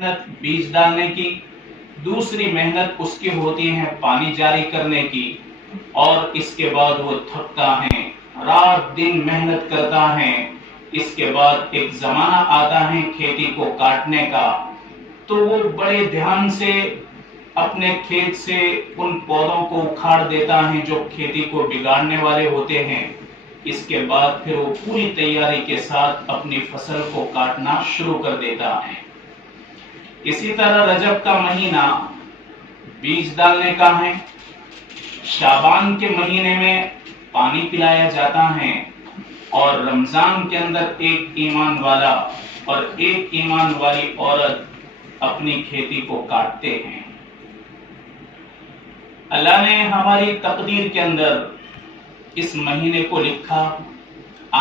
محنت بیج ڈالنے کی، دوسری محنت اس کی ہوتی ہے پانی جاری کرنے کی، اور اس کے بعد وہ تھکتا ہے، رات دن محنت کرتا ہے۔ اس کے بعد ایک زمانہ آتا ہے کھیتی کو کاٹنے کا، تو وہ بڑے دھیان سے اپنے کھیت سے ان پودوں کو اکھاڑ دیتا ہے جو کھیتی کو بگاڑنے والے ہوتے ہیں۔ اس کے بعد پھر وہ پوری تیاری کے ساتھ اپنی فصل کو کاٹنا شروع کر دیتا ہے۔ اسی طرح رجب کا مہینہ بیج ڈالنے کا ہے، شعبان کے مہینے میں پانی پلایا جاتا ہے، اور رمضان کے اندر ایک ایمان والا اور ایک ایمان والی عورت اپنی کھیتی کو کاٹتے ہیں۔ اللہ نے ہماری تقدیر کے اندر اس مہینے کو لکھا،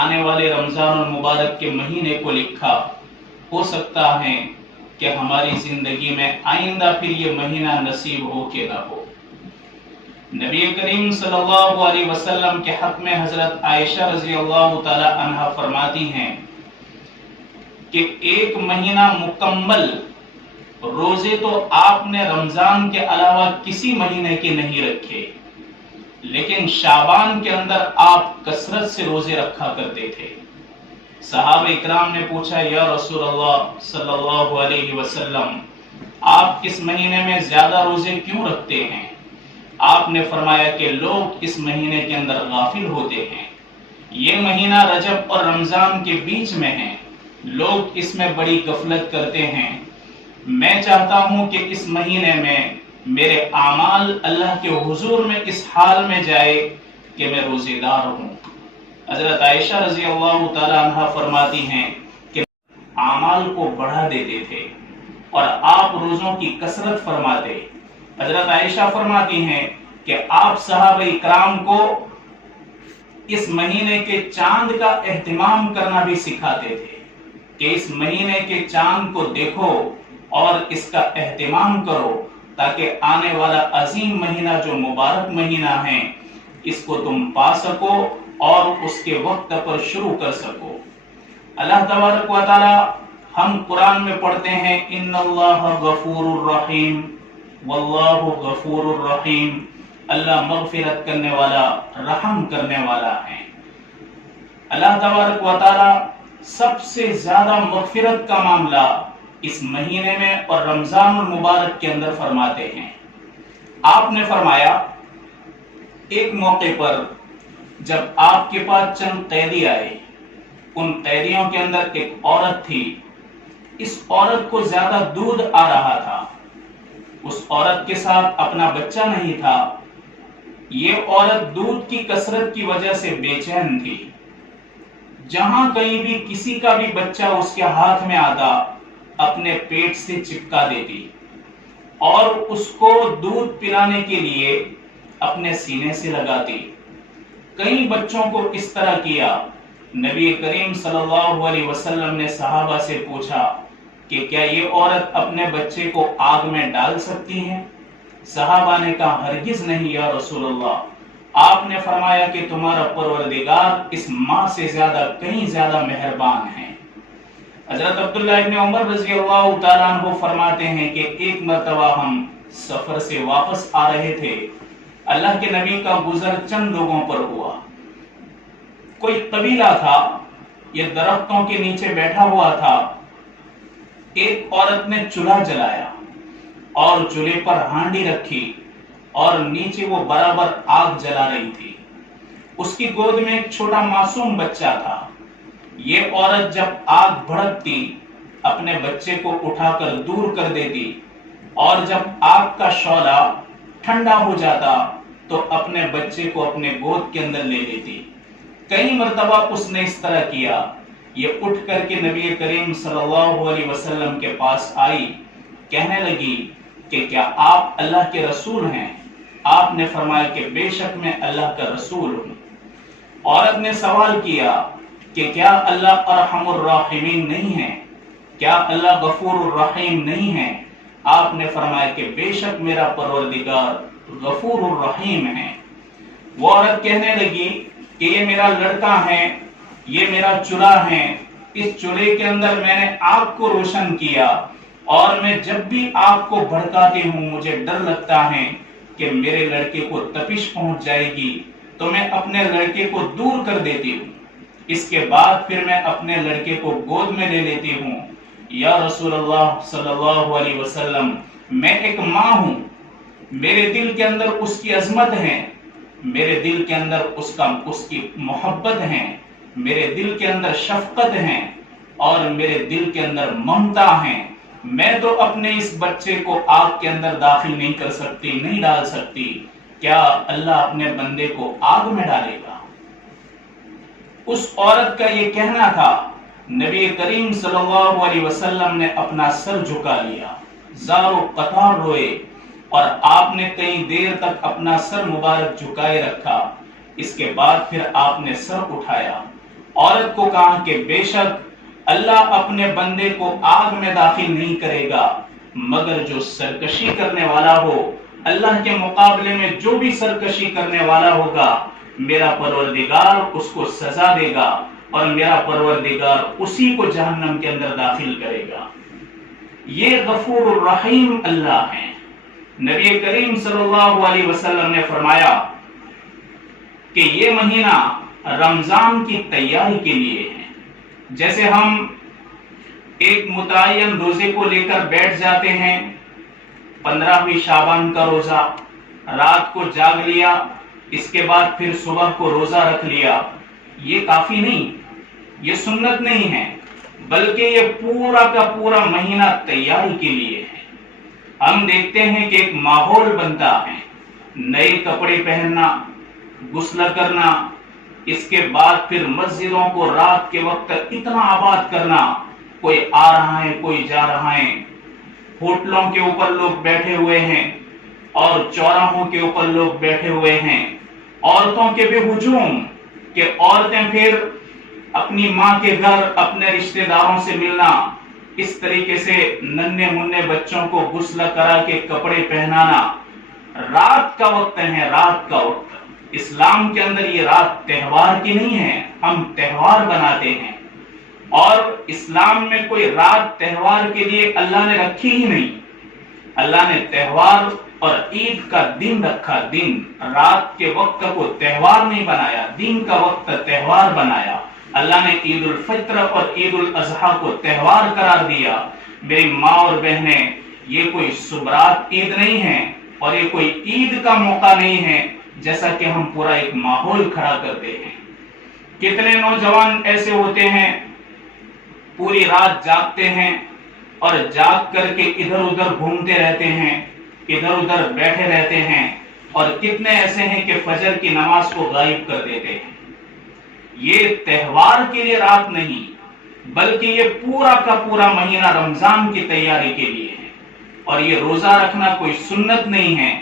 آنے والے رمضان المبارک کے مہینے کو لکھا۔ ہو سکتا ہے کہ ہماری زندگی میں آئندہ پھر یہ مہینہ نصیب ہو کہ نہ ہو۔ نبی کریم صلی اللہ علیہ وسلم کے حق میں حضرت عائشہ رضی اللہ تعالی عنہا فرماتی ہیں کہ ایک مہینہ مکمل روزے تو آپ نے رمضان کے علاوہ کسی مہینے کے نہیں رکھے، لیکن شعبان کے اندر آپ کثرت سے روزے رکھا کرتے تھے۔ صحابہ اکرام نے پوچھا، یا رسول اللہ صلی اللہ علیہ وسلم، آپ اس مہینے میں زیادہ روزے کیوں رکھتے ہیں؟ آپ نے فرمایا کہ لوگ اس مہینے کے اندر غافل ہوتے ہیں، یہ مہینہ رجب اور رمضان کے بیچ میں ہے، لوگ اس میں بڑی غفلت کرتے ہیں۔ میں چاہتا ہوں کہ اس مہینے میں میرے اعمال اللہ کے حضور میں اس حال میں جائے کہ میں روزے دار ہوں۔ حضرت عائشہ رضی اللہ تعالی عنہ فرماتی ہیں کہ اعمال کو بڑھا دیتے تھے اور آپ روزوں کی کثرت فرماتے۔ حضرت عائشہ فرماتی ہیں کہ آپ صحابہ اکرام کو اس مہینے کے چاند کا اہتمام کرنا بھی سکھاتے تھے کہ اس مہینے کے چاند کو دیکھو اور اس کا اہتمام کرو، تاکہ آنے والا عظیم مہینہ جو مبارک مہینہ ہے اس کو تم پا سکو اور اس کے وقت پر شروع کر سکو۔ اللہ تبارک و تعالی ہم قرآن میں پڑھتے ہیں، ان اللہ غفور الرحیم واللہ غفور الرحیم، اللہ مغفرت کرنے والا، رحم کرنے والا ہے۔ اللہ تبارک و تعالی سب سے زیادہ مغفرت کا معاملہ اس مہینے میں اور رمضان المبارک کے اندر فرماتے ہیں۔ آپ نے فرمایا ایک موقع پر جب آپ کے پاس چند قیدی آئے، ان قیدیوں کے اندر ایک عورت تھی، اس عورت کو زیادہ دودھ آ رہا تھا، اس عورت کے ساتھ اپنا بچہ نہیں تھا، یہ عورت دودھ کی کثرت کی وجہ سے بے چین تھی۔ جہاں کہیں بھی کسی کا بھی بچہ اس کے ہاتھ میں آتا، اپنے پیٹ سے چپکا دیتی اور اس کو دودھ پلانے کے لیے اپنے سینے سے لگاتی۔ کئی بچوں کو اس طرح کیا۔ نبی کریم صلی اللہ علیہ وسلم نے صحابہ سے پوچھا کہ کیا یہ عورت اپنے بچے کو آگ میں ڈال سکتی ہے؟ صحابہ نے کہا ہرگز نہیں یا رسول اللہ۔ آپ نے فرمایا کہ تمہارا پروردگار اس ماں سے زیادہ کہیں زیادہ مہربان ہے۔ حضرت عبداللہ ابن عمر رضی اللہ تعالیٰ عنہ فرماتے ہیں کہ ایک مرتبہ ہم سفر سے واپس آ رہے تھے، اللہ کے نبی کا گزر چند لوگوں پر ہوا۔ کوئی قبیلہ تھا، یہ درختوں کے نیچے بیٹھا ہوا تھا۔ ایک عورت نے چولہا جلایا اور چولہے پر ہانڈی رکھی اور نیچے وہ برابر آگ جلا رہی تھی۔ اس کی گود میں ایک چھوٹا معصوم بچہ تھا۔ یہ عورت جب آگ بھڑکتی اپنے بچے کو اٹھا کر دور کر دیتی، اور جب آگ کا شعلہ ٹھنڈا ہو جاتا تو اپنے بچے کو اپنے گود کے اندر لے لیتی۔ کئی مرتبہ اس نے اس طرح کیا۔ یہ اٹھ کر کے نبی کریم صلی اللہ علیہ وسلم کے پاس آئی، کہنے لگی کہ کیا آپ اللہ کے رسول ہیں؟ آپ نے فرمایا کہ بے شک میں اللہ کا رسول ہوں۔ عورت نے سوال کیا کہ کیا اللہ ارحم الراحمین نہیں ہے؟ کیا اللہ غفور الرحیم نہیں ہے؟ آپ نے فرمایا کہ بے شک میرا پروردگار غفور الرحیم ہے۔ وہ عورت کہنے لگی کہ یہ میرا لڑکا ہے، یہ میرا چولہا ہے، اس چولہے کے اندر میں نے آگ کو روشن کیا اور میں جب بھی آپ کو بھڑکاتی ہوں مجھے ڈر لگتا ہے کہ میرے لڑکے کو تپش پہنچ جائے گی تو میں اپنے لڑکے کو دور کر دیتی ہوں، اس کے بعد پھر میں اپنے لڑکے کو گود میں لے لیتی ہوں۔ یا رسول اللہ صلی اللہ علیہ وسلم، میں ایک ماں ہوں، میرے دل کے اندر اس کی عظمت ہے، میرے دل کے اندر اس کی محبت ہے، میرے دل کے اندر شفقت ہے اور میرے دل کے اندر ممتا ہے۔ میں تو اپنے اس بچے کو آگ کے اندر داخل نہیں کر سکتی، نہیں ڈال سکتی، کیا اللہ اپنے بندے کو آگ میں ڈالے گا؟ اس عورت کا یہ کہنا تھا، نبی کریم صلی اللہ علیہ وسلم نے اپنا سر جھکا لیا، زارو قطار روئے، اور آپ نے کئی دیر تک اپنا سر مبارک جھکائے رکھا۔ اس کے بعد پھر آپ نے سر اٹھایا، عورت کو کہا کہ بے شک اللہ اپنے بندے کو آگ میں داخل نہیں کرے گا، مگر جو سرکشی کرنے والا ہو، اللہ کے مقابلے میں جو بھی سرکشی کرنے والا ہوگا، میرا پروردگار اس کو سزا دے گا اور میرا پروردگار اسی کو جہنم کے اندر داخل کرے گا۔ یہ غفور الرحیم اللہ ہے۔ نبی کریم صلی اللہ علیہ وسلم نے فرمایا کہ یہ مہینہ رمضان کی تیاری کے لیے ہے۔ جیسے ہم ایک متعین روزے کو لے کر بیٹھ جاتے ہیں، 15ویں شعبان کا روزہ، رات کو جاگ لیا، اس کے بعد پھر صبح کو روزہ رکھ لیا، یہ کافی نہیں، یہ سنت نہیں ہے، بلکہ یہ پورا کا پورا مہینہ تیاری کے لیے ہے۔ ہم دیکھتے ہیں کہ ایک ماحول بنتا ہے، نئے کپڑے پہننا، غسل کرنا، اس کے بعد پھر مسجدوں کو رات کے وقت اتنا آباد کرنا، کوئی آ رہا ہے کوئی جا رہا ہے، ہوٹلوں کے اوپر لوگ بیٹھے ہوئے ہیں اور چوراہوں کے اوپر لوگ بیٹھے ہوئے ہیں، عورتوں کے بھی ہجوم کہ عورتیں پھر اپنی ماں کے گھر اپنے رشتہ داروں سے ملنا، اس طریقے سے ننھے منھے بچوں کو غسل کرا کے کپڑے پہنانا۔ رات کا وقت ہے، رات کا وقت، اسلام کے اندر یہ رات تہوار کی نہیں ہے، ہم تہوار بناتے ہیں، اور اسلام میں کوئی رات تہوار کے لیے اللہ نے رکھی ہی نہیں۔ اللہ نے تہوار اور عید کا دن رکھا، دن، رات کے وقت کو تہوار نہیں بنایا، دن کا وقت تہوار بنایا۔ اللہ نے عید الفطر اور عید الاضحیٰ کو تہوار قرار دیا۔ میری ماں اور بہنیں، یہ کوئی سبرات عید نہیں ہے اور یہ کوئی عید کا موقع نہیں ہے جیسا کہ ہم پورا ایک ماحول کھڑا کرتے ہیں۔ کتنے نوجوان ایسے ہوتے ہیں پوری رات جاگتے ہیں اور جاگ کر کے ادھر ادھر گھومتے رہتے ہیں، ادھر ادھر بیٹھے رہتے ہیں، اور کتنے ایسے ہیں کہ فجر کی نماز کو غائب کر دیتے ہیں۔ یہ تہوار کے لیے رات نہیں، بلکہ یہ پورا کا پورا مہینہ رمضان کی تیاری کے لیے ہے، اور یہ روزہ رکھنا کوئی سنت نہیں ہے،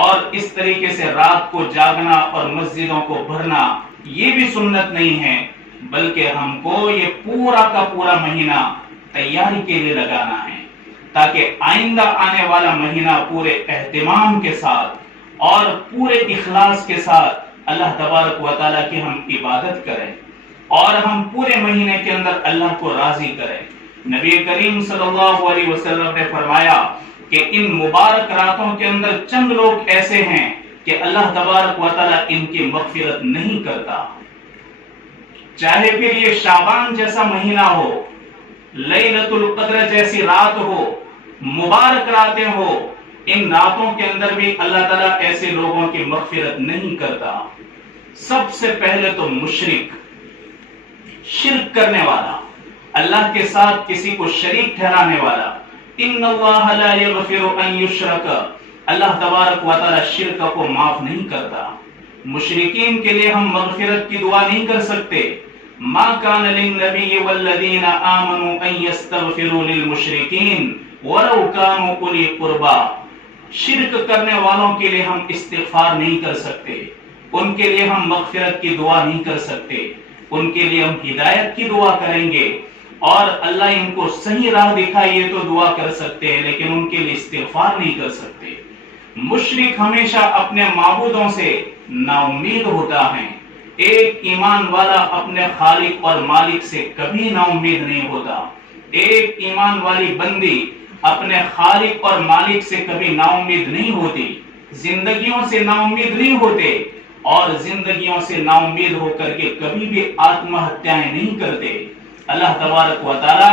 اور اس طریقے سے رات کو جاگنا اور مسجدوں کو بھرنا یہ بھی سنت نہیں ہے، بلکہ ہم کو یہ پورا کا پورا مہینہ تیاری کے لیے لگانا ہے، تاکہ آئندہ آنے والا مہینہ پورے اہتمام کے ساتھ اور پورے اخلاص کے ساتھ اللہ تبارک و تعالیٰ کی ہم عبادت کریں اور ہم پورے مہینے کے اندر اللہ کو راضی کریں۔ نبی کریم صلی اللہ علیہ وسلم نے فرمایا کہ ان مبارک راتوں کے اندر چند لوگ ایسے ہیں کہ اللہ تبارک و تعالیٰ ان کی مغفرت نہیں کرتا، چاہے پھر یہ شعبان جیسا مہینہ ہو، لیلۃ القدر جیسی رات ہو، مبارک راتیں ہو، ان راتوں کے اندر بھی اللہ تعالیٰ ایسے لوگوں کی مغفرت نہیں کرتا۔ سب سے پہلے تو مشرک، شرک کرنے والا، اللہ کے ساتھ کسی کو شریک ٹھہرانے والا، ان اللہ لا یغفر ان یشرک، اللہ تبارک و تعالیٰ شرک کو معاف نہیں کرتا۔ مشرکین کے لیے ہم مغفرت کی دعا نہیں کر سکتے۔ ما کان للنبی والذین آمنوا ان یستغفروا للمشرکین ولو کانوا اولی قربی، شرک کرنے والوں کے لیے ہم استغفار نہیں کر سکتے، ان کے لیے ہم مغفرت کی دعا نہیں کر سکتے، ان کے لیے ہم ہدایت کی دعا کریں گے اور اللہ ان کو صحیح راہ دکھائے تو دعا کر سکتے ہیں، لیکن ان کے لیے استغفار نہیں کر سکتے۔ مشرک ہمیشہ اپنے معبودوں سے نا امید ہوتا ہے، ایک ایمان والا اپنے خالق اور مالک سے کبھی نا امید نہیں ہوتا۔ ایک ایمان والی بندی اپنے خالق اور مالک سے کبھی نا امید نہیں ہوتی، زندگیوں سے نا امید نہیں ہوتے، اور زندگیوں سے نا امید ہو کر کے کبھی بھی آتم ہتیایں نہیں کرتے۔ اللہ تبارک و تعالی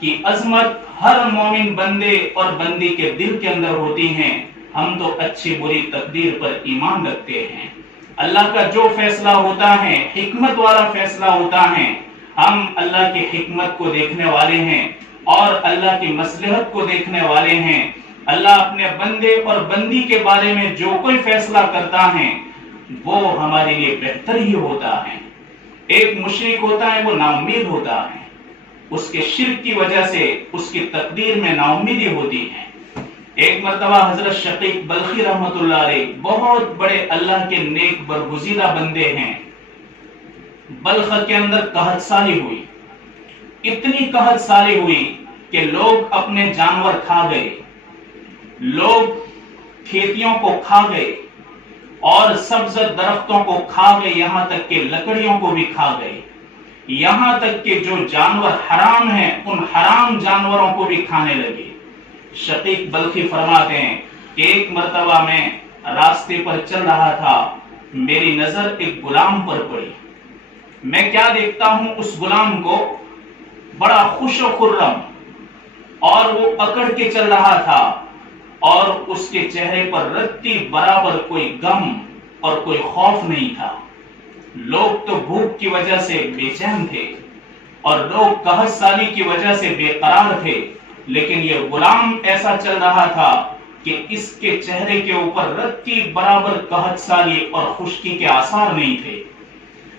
کی عظمت ہر مومن بندے اور بندی کے دل کے اندر ہوتی ہیں۔ ہم تو اچھی بری تقدیر پر ایمان رکھتے ہیں۔ اللہ کا جو فیصلہ ہوتا ہے حکمت والا فیصلہ ہوتا ہے، ہم اللہ کی حکمت کو دیکھنے والے ہیں اور اللہ کی مصلحت کو دیکھنے والے ہیں۔ اللہ اپنے بندے اور بندی کے بارے میں جو کوئی فیصلہ کرتا ہے وہ ہمارے لیے بہتر ہی ہوتا ہے۔ ایک مشرک ہوتا ہے، وہ نا امید ہوتا ہے، اس کے شرک کی وجہ سے اس کی تقدیر میں نا امیدی ہوتی ہے۔ ایک مرتبہ حضرت شقیق بلخی رحمت اللہ علیہ بہت بڑے اللہ کے نیک برگزیدہ بندے ہیں۔ بلخ کے اندر قحط سالی ہوئی، اتنی قحط سالی ہوئی کہ لوگ اپنے جانور کھا گئے، لوگ کھیتیوں کو کھا گئے اور سبز درختوں کو کھا گئے، یہاں تک کہ لکڑیوں کو بھی کھا گئے، یہاں تک کہ جو جانور حرام ہیں ان حرام جانوروں کو بھی کھانے لگے۔ شقیق بلخی فرماتے ہیں کہ ایک مرتبہ میں راستے پر چل رہا تھا، میری نظر ایک غلام پر پڑی۔ میں کیا دیکھتا ہوں، اس غلام کو بڑا خوش و خرم اور وہ اکڑ کے چل رہا تھا، اور اس کے چہرے پر رتی برابر کوئی غم اور کوئی خوف نہیں تھا۔ لوگ تو بھوک کی وجہ سے بے چین تھے اور لوگ قحط سالی کی وجہ سے بے قرار تھے، لیکن یہ غلام ایسا چل رہا تھا کہ اس کے چہرے کے اوپر رتی برابر قحط سالی اور خشکی کے آثار نہیں تھے۔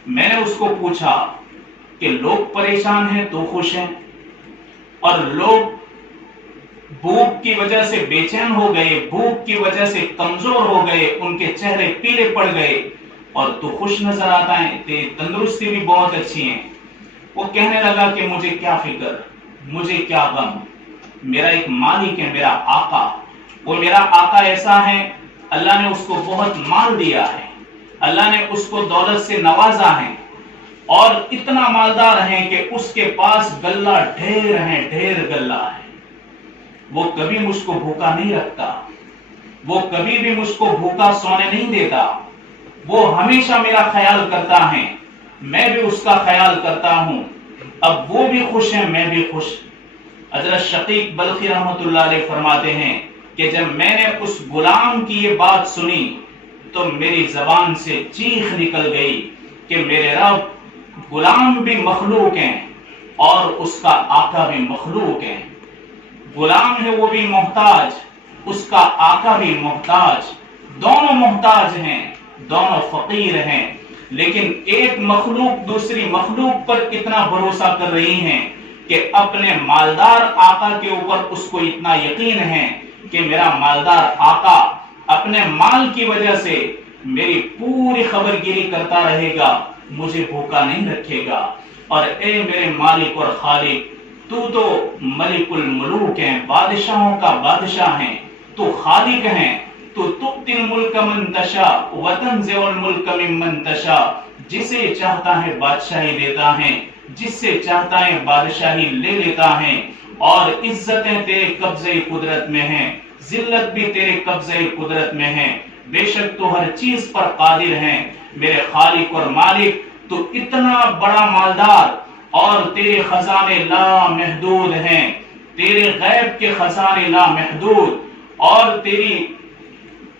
میں نے اس کو پوچھا کہ لوگ پریشان ہیں تو خوش ہیں، اور لوگ بھوک کی وجہ سے بے چین ہو گئے، بھوک کی وجہ سے کمزور ہو گئے، ان کے چہرے پیلے پڑ گئے، اور تو خوش نظر آتا ہے، تیری تندرستی بھی بہت اچھی ہے۔ وہ کہنے لگا کہ مجھے کیا فکر، مجھے کیا غم، میرا ایک مالک ہے، میرا آقا، وہ میرا آقا ایسا ہے، اللہ نے اس کو بہت مال دیا ہے، اللہ نے اس کو دولت سے نوازا ہے، اور اتنا مالدار ہے کہ اس کے پاس غلہ ڈھیر ہے، ڈھیر غلہ ہے۔ وہ کبھی مجھ کو بھوکا نہیں رکھتا، وہ کبھی بھی مجھ کو بھوکا سونے نہیں دیتا، وہ ہمیشہ میرا خیال کرتا ہے، میں بھی اس کا خیال کرتا ہوں، اب وہ بھی خوش ہیں، میں بھی خوش۔ حضرت شقیق بلخی رحمت اللہ علیہ فرماتے ہیں کہ جب میں نے اس غلام کی یہ بات سنی تو میری زبان سے چیخ نکل گئی کہ میرے رب، غلام بھی مخلوق ہیں اور اس کا آقا بھی مخلوق ہے۔ غلام ہے وہ بھی محتاج، اس کا آقا بھی محتاج، دونوں محتاج ہیں، دونوں فقیر ہیں، لیکن ایک مخلوق دوسری مخلوق پر اتنا بھروسہ کر رہی ہیں کہ اپنے مالدار آقا کے اوپر اس کو اتنا یقین ہے کہ میرا مالدار آقا اپنے مال کی وجہ سے میری پوری خبر گیری کرتا رہے گا، مجھے بھوکا نہیں رکھے گا۔ اور اے میرے مالک اور خالق، تو ملک الملوک ہے، بادشاہوں کا بادشاہ ہے، تو خالق ہے، تو تؤتی الملک من تشاء وتنزع الملک ممن تشاء، جسے چاہتا ہے بادشاہی دیتا ہے، جس سے چاہتا ہے بادشاہی لے لیتا ہے، اور عزتیں تیرے قبضے قدرت میں ہیں، ذلت بھی تیرے قبضے قدرت میں ہے، بے شک تو ہر چیز پر قادر ہے۔ میرے خالق اور مالک، تو اتنا بڑا مالدار، اور تیرے خزانے لامحدود ہیں، تیرے غیب کے خزانے لامحدود، اور تیری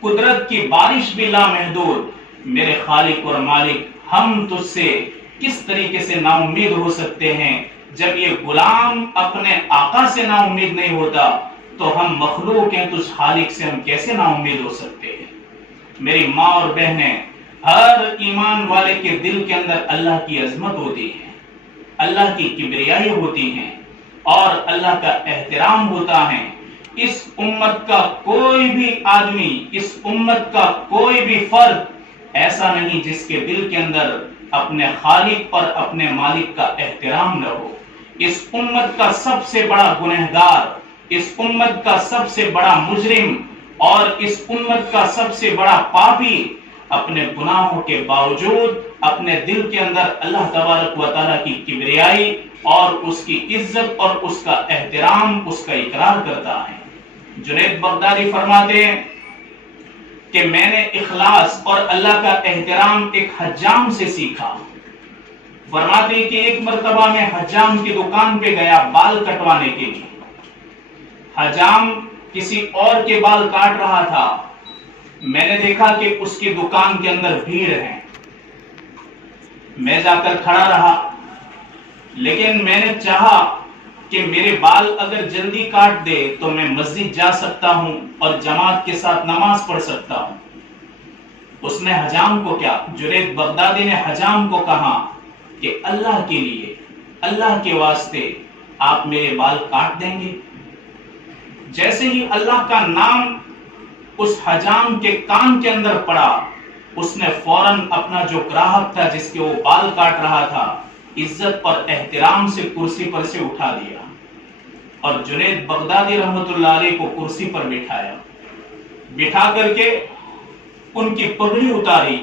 قدرت کی بارش بھی لامحدود۔ میرے خالق اور مالک، ہم تجھ سے کس طریقے سے نا امید ہو سکتے ہیں؟ جب یہ غلام اپنے آقا سے نا امید نہیں ہوتا تو ہم مخلوق ہیں، تجھ خالق سے ہم کیسے نا امید ہو سکتے ہیں؟ میری ماں اور بہنیں، ہر ایمان والے کے دل کے اندر اللہ کی عظمت ہوتی ہے، اللہ کی کبریائی ہوتی ہے، اور اللہ کا احترام ہوتا ہے۔ اس امت کا کوئی بھی آدمی، اس امت کا کوئی بھی فرد ایسا نہیں جس کے دل کے اندر اپنے خالق اور اپنے مالک کا احترام نہ ہو۔ اس امت کا سب سے بڑا گنہگار، اس امت کا سب سے بڑا مجرم، اور اس امت کا سب سے بڑا پاپی اپنے گناہوں کے باوجود اپنے دل کے اندر اللہ تبارک و تعالیٰ کی کبریائی اور اس کی عزت اور اس کا احترام، اس کا اقرار کرتا ہے۔ جنید بغدادی فرماتے ہیں کہ میں نے اخلاص اور اللہ کا احترام ایک حجام سے سیکھا۔ فرماتے ہیں کہ ایک مرتبہ میں حجام کی دکان پہ گیا بال کٹوانے کے لیے۔ حجام کسی اور کے بال کاٹ رہا تھا، میں نے دیکھا کہ اس کی دکان کے اندر بھیڑ ہے، میں جا کر کھڑا رہا، لیکن میں نے چاہا کہ میرے بال اگر جلدی کاٹ دے تو میں مسجد جا سکتا ہوں اور جماعت کے ساتھ نماز پڑھ سکتا ہوں۔ اس نے حجام کو کیا، جنید بغدادی نے حجام کو کہا کہ اللہ کے لیے، اللہ کے واسطے آپ میرے بال کاٹ دیں گے؟ جیسے ہی اللہ کا نام اس حجام کے کان کے اندر پڑا، اس نے فوراً اپنا جو گراہک تھا جس کے وہ بال کاٹ رہا تھا، عزت اور احترام سے کرسی پر سے اٹھا دیا اور جنید بغدادی رحمت اللہ علیہ کو کرسی پر بٹھایا۔ بٹھا کر کے ان کی پگڑی اتاری،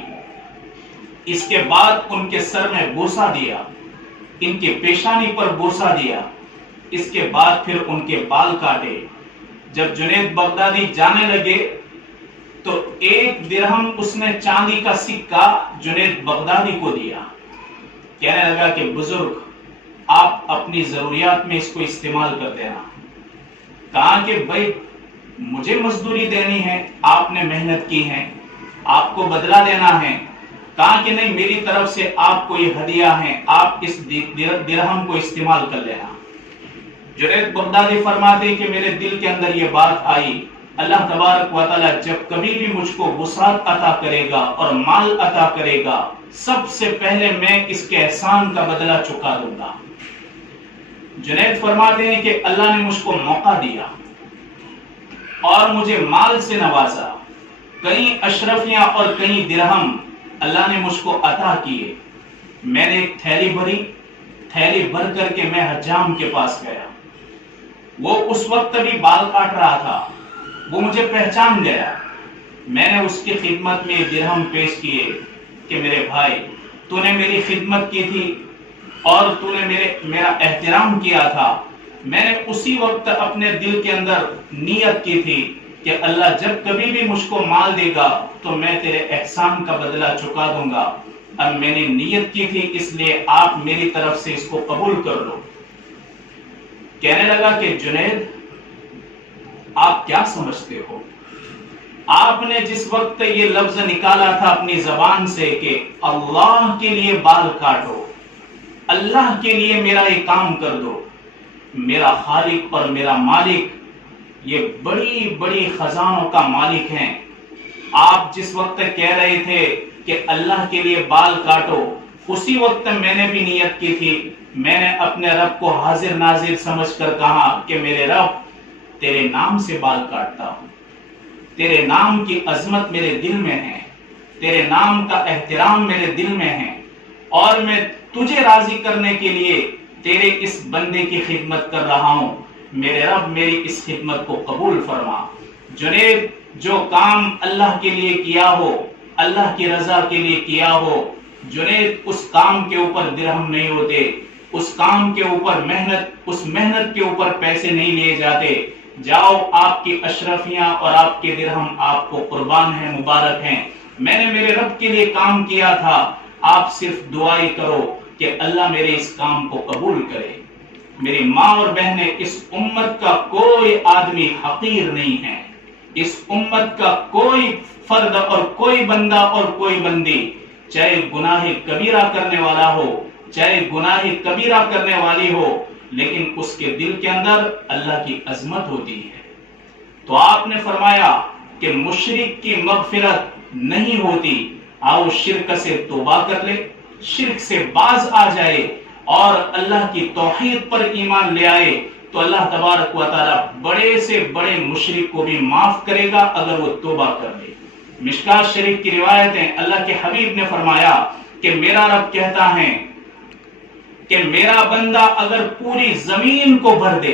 اس کے بعد ان کے سر میں بوسہ دیا، ان کے پیشانی پر بوسہ دیا، اس کے بعد پھر ان کے بال کاٹے۔ جب جنید بغدادی جانے لگے تو 1 درہم اس نے چاندی کا سکہ جنید بغدادی کو دیا، کہنے لگا کہ بزرگ آپ اپنی ضروریات میں اس کو استعمال کر دینا۔ کہا کہ بھائی مجھے مزدوری دینی ہے، آپ نے محنت کی ہے، آپ کو بدلہ دینا ہے۔ کہا کہ نہیں، میری طرف سے آپ کو یہ ہدیہ ہے، آپ اس درہم کو استعمال کر لینا۔ جنید بغدادی فرماتے ہیں کہ میرے دل کے اندر یہ بات آئی، اللہ تبارک و تعالیٰ جب کبھی بھی مجھ کو وسعت عطا کرے گا اور مال عطا کرے گا، سب سے پہلے میں اس کے احسان کا بدلہ چکا دوں گا۔ جنید فرماتے ہیں کہ اللہ نے مجھ کو موقع دیا اور مجھے مال سے نوازا، کئی اشرفیاں اور کئی درہم اللہ نے مجھ کو عطا کیے۔ میں نے ایک تھیلی بھر کر کے میں حجام کے پاس گیا، وہ اس وقت بھی بال کاٹ رہا تھا، وہ مجھے پہچان گیا۔ میں نے اس کی خدمت میں درہم پیش کیے کہ میرے بھائی تو نے میری خدمت کی تھی اور تو نے میرا احترام کیا تھا۔ میں نے اسی وقت اپنے دل کے اندر نیت کی تھی کہ اللہ جب کبھی بھی مجھ کو مال دے گا تو میں تیرے احسان کا بدلہ چکا دوں گا۔ اب میں نے نیت کی تھی، اس لیے آپ میری طرف سے اس کو قبول کر لو۔ کہنے لگا کہ جنید آپ کیا سمجھتے ہو؟ آپ نے جس وقت یہ لفظ نکالا تھا اپنی زبان سے کہ اللہ کے لیے بال کاٹو، اللہ کے لیے میرا یہ کام کر دو، میرا خالق اور میرا مالک یہ بڑی بڑی خزانوں کا مالک ہیں۔ آپ جس وقت کہہ رہے تھے کہ اللہ کے لیے بال کاٹو، اسی وقت میں نے بھی نیت کی تھی، میں نے اپنے رب کو حاضر ناظر سمجھ کر کہا کہ میرے رب تیرے نام سے بال کاٹتا ہوں، تیرے نام کی عظمت میرے دل میں ہے، تیرے نام کا احترام میرے دل میں ہے، اور میں تجھے راضی کرنے کے لیے تیرے اس بندے کی خدمت کر رہا ہوں۔ میرے رب میری اس خدمت کو قبول فرما۔ جنید جو کام اللہ کے لیے کیا ہو، اللہ کی رضا کے لیے کیا ہو، جنید اس کام کے اوپر درہم نہیں ہوتے، اس کام کے اوپر اس محنت کے اوپر پیسے نہیں لیے جاتے۔ جاؤ، آپ کی اشرفیاں اور آپ کے درہم آپ کو قربان ہیں، مبارک ہیں۔ میں نے میرے رب کے لیے کام کیا تھا، آپ صرف دعائیں کرو کہ اللہ میرے اس کام کو قبول کرے۔ میری ماں اور بہنیں، اس امت کا کوئی آدمی حقیر نہیں ہے، اس امت کا کوئی فرد اور کوئی بندہ اور کوئی بندی، چاہے گناہ کبیرہ کرنے والا ہو، چاہے گناہ کبیرہ کرنے والی ہو، لیکن اس کے دل کے اندر اللہ کی عظمت ہوتی ہے۔ تو آپ نے فرمایا کہ مشرک کی مغفرت نہیں ہوتی، آؤ شرک سے توبہ کر لے، شرک سے باز آ جائے اور اللہ کی توحید پر ایمان لے آئے تو اللہ تبارک و تعالی بڑے سے بڑے مشرک کو بھی معاف کرے گا اگر وہ توبہ کر لے۔ مشکات شریف کی روایت ہے، اللہ کے حبیب نے فرمایا کہ میرا رب کہتا ہے کہ میرا بندہ اگر پوری زمین کو بھر دے،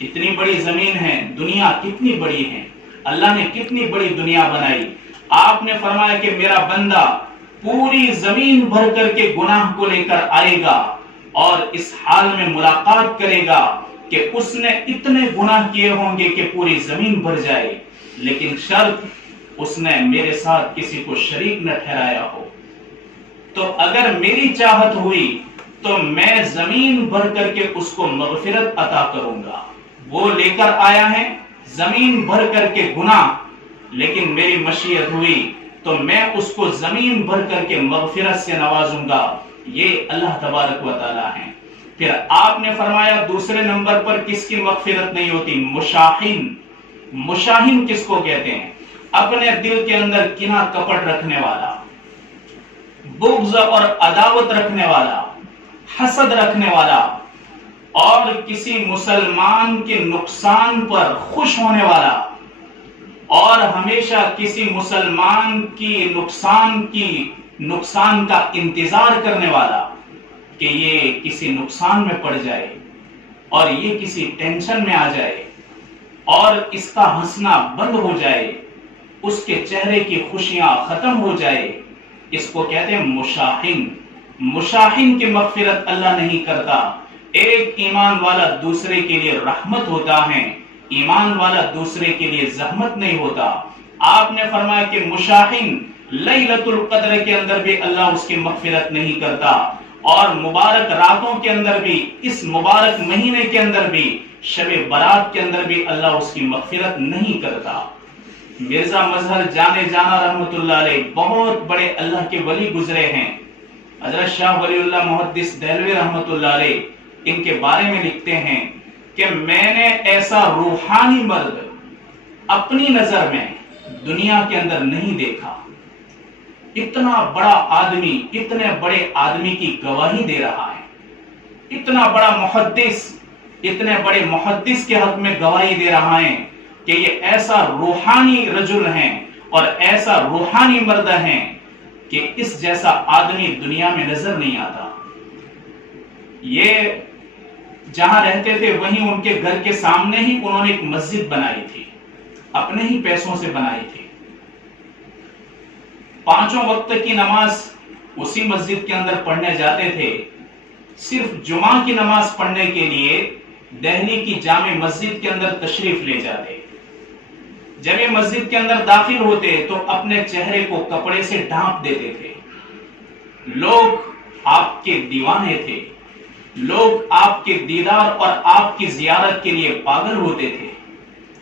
اتنی بڑی زمین ہے، دنیا کتنی بڑی ہے، اللہ نے کتنی بڑی دنیا بنائی، آپ نے فرمایا کہ میرا بندہ پوری زمین بھر کر کے گناہ کو لے کر آئے گا اور اس حال میں ملاقات کرے گا کہ اس نے اتنے گناہ کیے ہوں گے کہ پوری زمین بھر جائے، لیکن شرط اس نے میرے ساتھ کسی کو شریک نہ ٹھہرایا ہو۔ تو اگر میری چاہت ہوئی تو میں زمین بھر کر کے اس کو مغفرت عطا کروں گا۔ وہ لے کر آیا ہے زمین بھر کر کے گناہ، لیکن میری مشیت ہوئی تو میں اس کو زمین بھر کر کے مغفرت سے نوازوں گا۔ یہ اللہ تبارک و تعالی ہے۔ پھر آپ نے فرمایا دوسرے نمبر پر کس کی مغفرت نہیں ہوتی؟ مشاحن۔ مشاحن کس کو کہتے ہیں؟ اپنے دل کے اندر کینہ کپٹ رکھنے والا، بغض اور عداوت رکھنے والا، حسد رکھنے والا، اور کسی مسلمان کے نقصان پر خوش ہونے والا، اور ہمیشہ کسی مسلمان کی نقصان کا انتظار کرنے والا کہ یہ کسی نقصان میں پڑ جائے اور یہ کسی ٹینشن میں آ جائے اور اس کا ہنسنا بند ہو جائے، اس کے چہرے کی خوشیاں ختم ہو جائے، اس کو کہتے ہیں مشاحن۔ مشاحن کی مغفرت اللہ نہیں کرتا۔ ایک ایمان والا دوسرے کے لیے رحمت ہوتا ہے، ایمان والا دوسرے کے لیے زحمت نہیں ہوتا۔ آپ نے فرمایا کہ مشاحن لیلۃ القدر کے اندر بھی اللہ اس کی مغفرت نہیں کرتا، اور مبارک راتوں کے اندر بھی، اس مبارک مہینے کے اندر بھی، شب برات کے اندر بھی اللہ اس کی مغفرت نہیں کرتا۔ مرزا مظہر جانے جانا رحمت اللہ علیہ بہت بڑے اللہ کے ولی گزرے ہیں۔ حضرت شاہ ولی اللہ محدث دہلوی رحمت اللہ علیہ ان کے بارے میں لکھتے ہیں کہ میں نے ایسا روحانی مرد اپنی نظر میں دنیا کے اندر نہیں دیکھا۔ اتنا بڑا آدمی اتنے بڑے آدمی کی گواہی دے رہا ہے، اتنا بڑا محدث اتنے بڑے محدث کے حق میں گواہی دے رہا ہے کہ یہ ایسا روحانی رجل ہیں اور ایسا روحانی مرد ہیں کہ اس جیسا آدمی دنیا میں نظر نہیں آتا۔ یہ جہاں رہتے تھے وہیں ان کے گھر کے سامنے ہی انہوں نے ایک مسجد بنائی تھی، اپنے ہی پیسوں سے بنائی تھی۔ 5 وقت کی نماز اسی مسجد کے اندر پڑھنے جاتے تھے۔ صرف جمعہ کی نماز پڑھنے کے لیے دہلی کی جامع مسجد کے اندر تشریف لے جاتے۔ جب یہ مسجد کے اندر داخل ہوتے تو اپنے چہرے کو کپڑے سے ڈھانپ دیتے تھے۔ لوگ آپ کے دیوانے تھے، لوگ آپ کے دیدار اور آپ کی زیارت کے لیے پاگل ہوتے تھے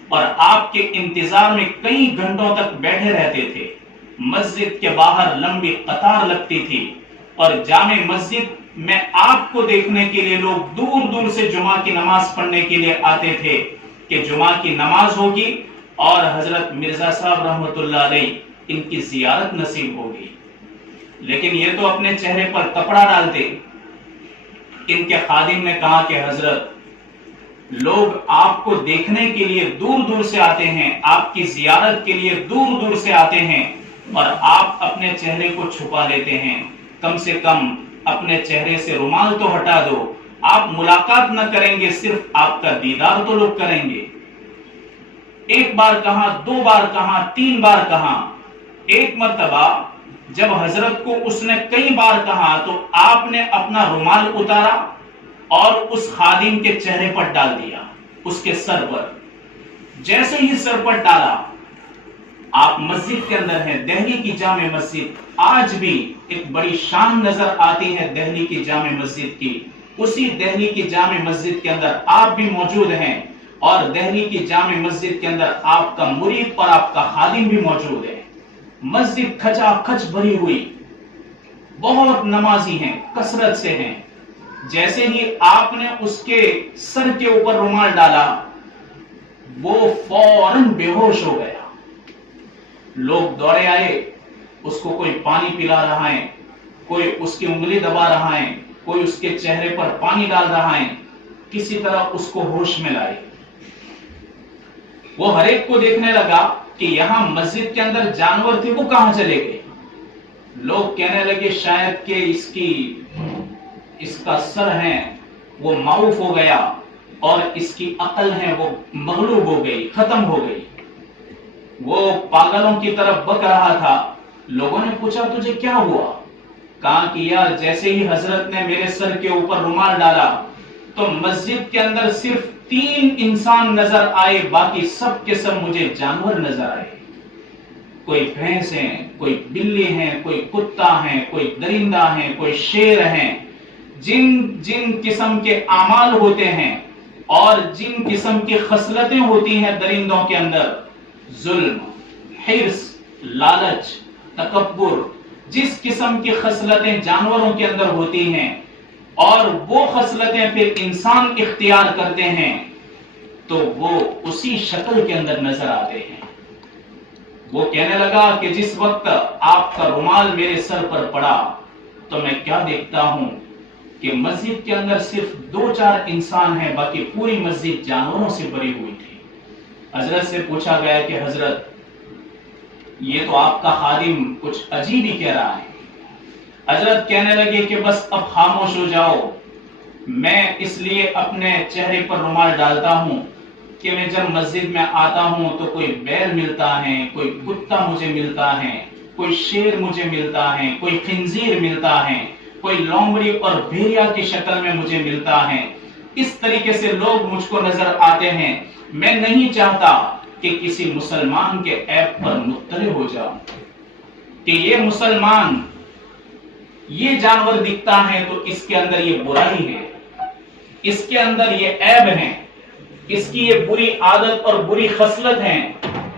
اور آپ کے انتظار میں کئی گھنٹوں تک بیٹھے رہتے تھے۔ مسجد کے باہر لمبی قطار لگتی تھی اور جامع مسجد میں آپ کو دیکھنے کے لیے لوگ دور دور سے جمعہ کی نماز پڑھنے کے لیے آتے تھے کہ جمعہ کی نماز ہوگی اور حضرت مرزا صاحب رحمت اللہ علیہ ان کی زیارت نصیب ہوگی۔ لیکن یہ تو اپنے چہرے پر کپڑا ڈالتے۔ ان کے خادم نے کہا کہ حضرت، لوگ آپ کو دیکھنے کے لیے دور دور سے آتے ہیں، آپ کی زیارت کے لیے دور دور سے آتے ہیں، اور آپ اپنے چہرے کو چھپا لیتے ہیں۔ کم سے کم اپنے چہرے سے رومال تو ہٹا دو۔ آپ ملاقات نہ کریں گے، صرف آپ کا دیدار تو لوگ کریں گے۔ ایک بار کہا، 2 بار کہا، 3 بار کہا۔ ایک مرتبہ جب حضرت کو اس نے کئی بار کہا تو آپ نے اپنا رومال اتارا اور اس خادم کے چہرے پر ڈال دیا، اس کے سر پر۔ جیسے ہی سر پر ڈالا، آپ مسجد کے اندر ہیں، دہلی کی جامع مسجد آج بھی ایک بڑی شان نظر آتی ہے دہلی کی جامع مسجد کی۔ اسی دہلی کی جامع مسجد کے اندر آپ بھی موجود ہیں، اور دہلی کی جامع مسجد کے اندر آپ کا مرید اور آپ کا خادم بھی موجود ہے۔ مسجد کھچا کھچ بھری ہوئی، بہت نمازی ہیں، کثرت سے ہیں۔ جیسے ہی آپ نے اس کے سر کے اوپر رومال ڈالا، وہ فوراً بے ہوش ہو گیا۔ لوگ دوڑے آئے، اس کو کوئی پانی پلا رہا ہے، کوئی اس کی انگلی دبا رہا ہے، کوئی اس کے چہرے پر پانی ڈال رہا ہے، کسی طرح اس کو ہوش میں لائے۔ وہ ہر ایک کو دیکھنے لگا کہ یہاں مسجد کے اندر جانور تھے، وہ کہاں چلے گئے۔ لوگ کہنے لگے شاید کہ اس کا سر ہے وہ معوف ہو گیا اور اس کی عقل ہے وہ مغلوب ہو گئی، ختم ہو گئی۔ وہ پاگلوں کی طرف بک رہا تھا. لوگوں نے پوچھا تجھے کیا ہوا؟ کہا کہ یار جیسے ہی حضرت نے میرے سر کے اوپر رومال ڈالا تو مسجد کے اندر صرف 3 انسان نظر آئے، باقی سب کے سب مجھے جانور نظر آئے. کوئی بھینس ہیں، کوئی بلی ہیں، کوئی کتا ہیں، کوئی درندہ ہیں، کوئی شیر ہیں. جن قسم کے اعمال ہوتے ہیں اور جن قسم کی خصلتیں ہوتی ہیں درندوں کے اندر، ظلم، حرص، لالچ، تکبر، جس قسم کی خصلتیں جانوروں کے اندر ہوتی ہیں اور وہ خصلتیں پھر انسان اختیار کرتے ہیں تو وہ اسی شکل کے اندر نظر آتے ہیں. وہ کہنے لگا کہ جس وقت آپ کا رومال میرے سر پر پڑا تو میں کیا دیکھتا ہوں کہ مسجد کے اندر صرف 2-4 انسان ہیں، باقی پوری مسجد جانوروں سے بھری ہوئی تھی. حضرت سے پوچھا گیا کہ حضرت یہ تو آپ کا خادم کچھ عجیب ہی کہہ رہا ہے. حضرت کہنے لگے کہ بس اب خاموش ہو جاؤ. میں اس لیے اپنے چہرے پر رومال ڈالتا ہوں کہ میں جب مسجد میں آتا ہوں تو کوئی بیل ملتا ہے، کوئی کتا مجھے ملتا ہے، کوئی شیر مجھے ملتا ہے، کوئی خنزیر ملتا ہے، کوئی لومڑی اور بھیڑیا کی شکل میں مجھے ملتا ہے. اس طریقے سے لوگ مجھ کو نظر آتے ہیں. میں نہیں چاہتا کہ کسی مسلمان کے عیب پر مطلع ہو جاؤں کہ یہ مسلمان یہ جانور دکھتا ہے تو اس کے اندر یہ برائی ہے، اس کے اندر یہ عیب ہے، اس کی یہ بری عادت اور بری خصلت ہے،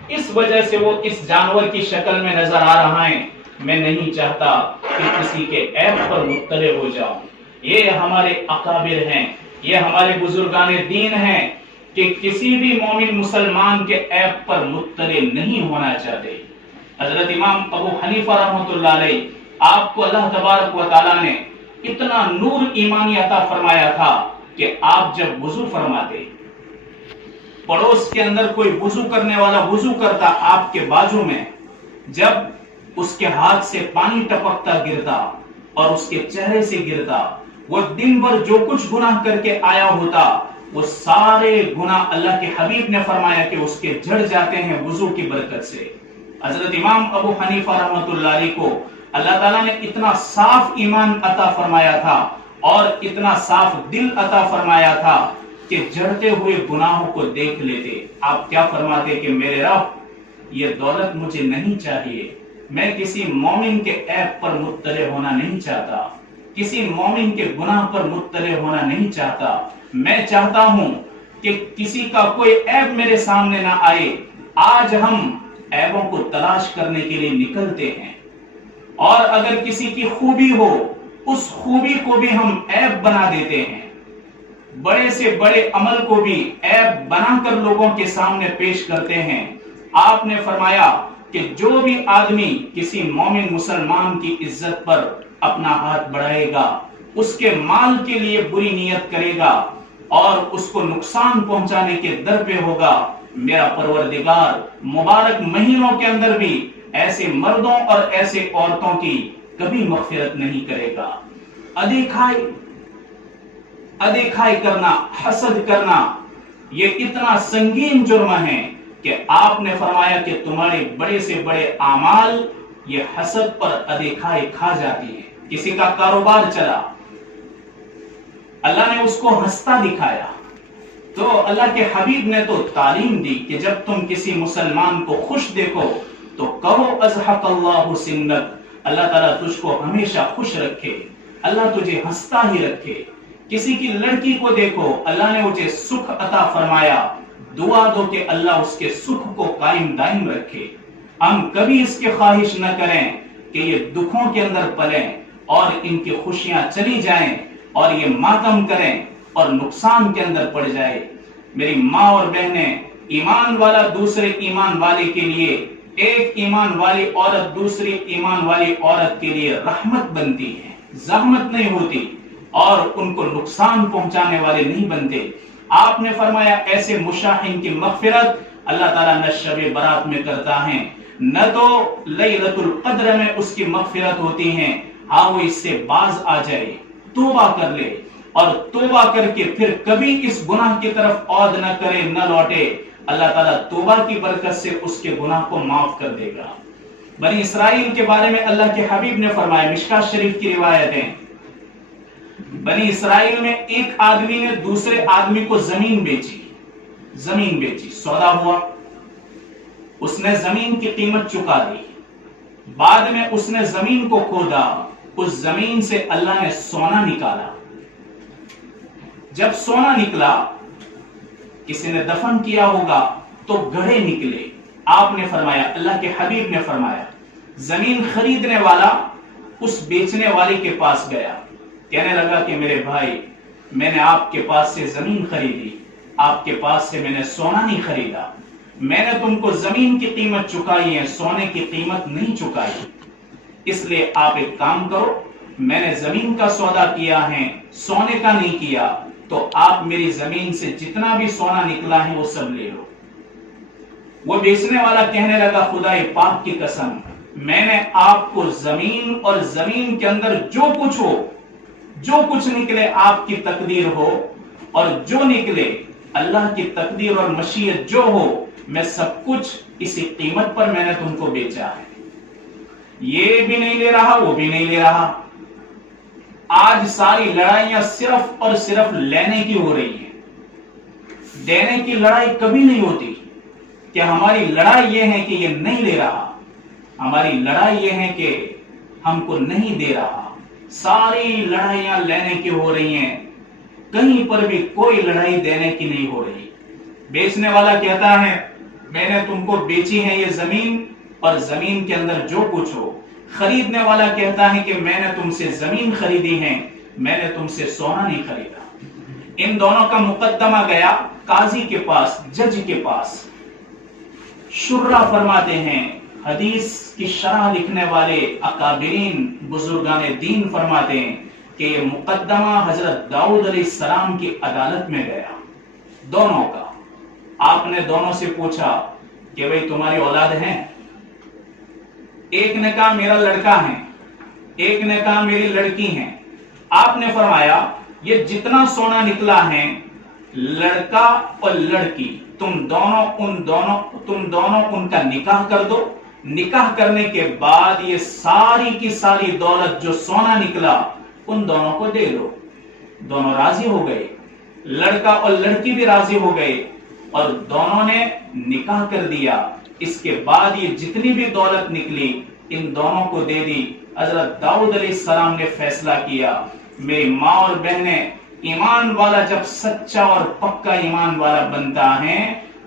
اس وجہ سے وہ اس جانور کی شکل میں نظر آ رہا ہے. میں نہیں چاہتا کہ کسی کے عیب پر مطلع ہو جاؤں. یہ ہمارے اکابر ہیں، یہ ہمارے بزرگان دین ہیں کہ کسی بھی مومن مسلمان کے عیب پر مطلع نہیں ہونا چاہتے. حضرت امام ابو حنیفہ رحمۃ اللہ علیہ، آپ کو اللہ تبارک و تعالیٰ نے اتنا نور ایمانی عطا فرمایا تھا کہ آپ جب وضو فرماتے، پڑوس کے اندر کوئی وضو کرنے والا وضو کرتا آپ کے بازو میں، جب اس کے ہاتھ سے پانی ٹپکتا گرتا اور اس کے چہرے سے گرتا، وہ دن بھر جو کچھ گناہ کر کے آیا ہوتا وہ سارے گناہ اللہ کے حبیب نے فرمایا کہ اس کے جھڑ جاتے ہیں وضو کی برکت سے. حضرت امام ابو حنیفہ رحمۃ اللہ علیہ کو اللہ تعالیٰ نے اتنا صاف ایمان عطا فرمایا تھا اور اتنا صاف دل عطا فرمایا تھا کہ جڑتے ہوئے گناہوں کو دیکھ لیتے. آپ کیا فرماتے کہ میرے رب یہ دولت مجھے نہیں چاہیے، میں کسی مومن کے عیب پر مطلع ہونا نہیں چاہتا، کسی مومن کے گناہ پر مطلع ہونا نہیں چاہتا. میں چاہتا ہوں کہ کسی کا کوئی عیب میرے سامنے نہ آئے. آج ہم عیبوں کو تلاش کرنے کے لیے نکلتے ہیں اور اگر کسی کی خوبی ہو اس خوبی کو بھی ہم عیب بنا دیتے ہیں، بڑے سے بڑے عمل کو بھی عیب بنا کر لوگوں کے سامنے پیش کرتے ہیں. آپ نے فرمایا کہ جو بھی آدمی کسی مومن مسلمان کی عزت پر اپنا ہاتھ بڑھائے گا، اس کے مال کے لیے بری نیت کرے گا اور اس کو نقصان پہنچانے کے در پہ ہوگا، میرا پروردگار مبارک مہینوں کے اندر بھی ایسے مردوں اور ایسے عورتوں کی کبھی مغفرت نہیں کرے گا. ادیکھائی کرنا، حسد کرنا، یہ اتنا سنگین جرم ہے کہ آپ نے فرمایا کہ تمہارے بڑے سے بڑے اعمال یہ حسد پر ادیکھائی کھا جاتی ہے. کسی کا کاروبار چلا، اللہ نے اس کو ہنستا دکھایا تو اللہ کے حبیب نے تو تعلیم دی کہ جب تم کسی مسلمان کو خوش دیکھو تو کہو اضحک اللہ سنک، اللہ تعالیٰ تجھ کو ہمیشہ خوش رکھے، اللہ تجھے ہنستا ہی رکھے. کسی کی لڑکی کو دیکھو، اللہ نے مجھے سکھ عطا فرمایا، دعا دو کہ اللہ اس کے سکھ کو قائم دائم رکھے. ہم کبھی اس کی خواہش نہ کریں کہ یہ دکھوں کے اندر پلیں اور ان کی خوشیاں چلی جائیں اور یہ ماتم کریں اور نقصان کے اندر پڑ جائے. میری ماں اور بہنیں، ایمان والا دوسرے ایمان والے کے لیے، ایک ایمان والی عورت دوسری ایمان والی عورت کے لیے رحمت بنتی ہے، زحمت نہیں ہوتی اور ان کو نقصان پہنچانے والے نہیں بنتے. آپ نے فرمایا ایسے مشاہین کی مغفرت اللہ تعالیٰ نہ شب برات میں کرتا ہے نہ تو لیلۃ القدر میں اس کی مغفرت ہوتی ہے. ہاں وہ اس سے باز آ جائے، توبہ کر لے اور توبہ کر کے پھر کبھی اس گناہ کی طرف عود نہ کرے، نہ لوٹے، اللہ تعالیٰ توبہ کی برکت سے اس کے گناہ کو معاف کر دے گا۔ بنی اسرائیل کے بارے میں اللہ کے حبیب نے فرمایا، مشکات شریف کی روایت ہے، بنی اسرائیل میں ایک آدمی نے دوسرے آدمی کو زمین بیچی، سودا ہوا، اس نے زمین کی قیمت چکا دی، بعد میں اس نے زمین کو کھودا، اس زمین سے اللہ نے سونا نکالا، جب سونا نکلا کسی نے دفن کیا ہوگا تو گڑھے نکلے۔ آپ نے فرمایا، اللہ کے حبیب نے فرمایا، زمین خریدنے والا اس بیچنے والے کے پاس گیا، کہنے لگا کہ میرے بھائی، میں نے آپ کے پاس سے زمین خریدی، آپ کے پاس سے میں نے سونا نہیں خریدا، میں نے تم کو زمین کی قیمت چکائی ہے، سونے کی قیمت نہیں چکائی، اس لیے آپ ایک کام کرو، میں نے زمین کا سودا کیا ہے، سونے کا نہیں کیا، تو آپ میری زمین سے جتنا بھی سونا نکلا ہے وہ سب لے لو۔ وہ بیچنے والا کہنے لگا، خدا پاک کی قسم، میں نے آپ کو زمین اور زمین کے اندر جو کچھ ہو، جو کچھ نکلے آپ کی تقدیر ہو، اور جو نکلے اللہ کی تقدیر اور مشیت جو ہو، میں سب کچھ اسی قیمت پر میں نے تم کو بیچا ہے، یہ بھی نہیں لے رہا، وہ بھی نہیں لے رہا۔ آج ساری لڑائیاں صرف اور صرف لینے کی ہو رہی ہیں، دینے کی لڑائی کبھی نہیں ہوتی۔ کہ ہماری لڑائی یہ ہے کہ یہ نہیں لے رہا، ہماری لڑائی یہ ہے کہ ہم کو نہیں دے رہا۔ ساری لڑائیاں لینے کی ہو رہی ہیں، کہیں پر بھی کوئی لڑائی دینے کی نہیں ہو رہی۔ بیچنے والا کہتا ہے، میں نے تم کو بیچی ہے یہ زمین اور زمین کے اندر جو کچھ ہو۔ خریدنے والا کہتا ہے کہ میں نے تم سے زمین خریدی ہے، میں نے تم سے سونا نہیں خریدا۔ ان دونوں کا مقدمہ گیا قاضی کے پاس، جج کے پاس۔ شرح فرماتے ہیں، حدیث کی شرح لکھنے والے اکابرین بزرگان دین فرماتے ہیں کہ یہ مقدمہ حضرت داؤد علیہ السلام کی عدالت میں گیا، دونوں کا۔ آپ نے دونوں سے پوچھا کہ بھئی تمہاری اولاد ہیں؟ ایک نے کہا میرا لڑکا ہے، ایک نے کہا میری لڑکی ہے۔ آپ نے فرمایا، یہ جتنا سونا نکلا ہے، لڑکا اور لڑکی، تم دونوں ان کا نکاح کر دو۔ نکاح کرنے کے بعد یہ ساری کی ساری دولت جو سونا نکلا ان دونوں کو دے دو۔ دونوں راضی ہو گئے، لڑکا اور لڑکی بھی راضی ہو گئے، اور دونوں نے نکاح کر دیا۔ اس کے بعد یہ جتنی بھی دولت نکلی ان دونوں کو دے دی۔ حضرت داؤد علیہ السلام نے فیصلہ کیا، میری ماں اور بہنیں، ایمان والا جب سچا اور پکا ایمان والا بنتا ہے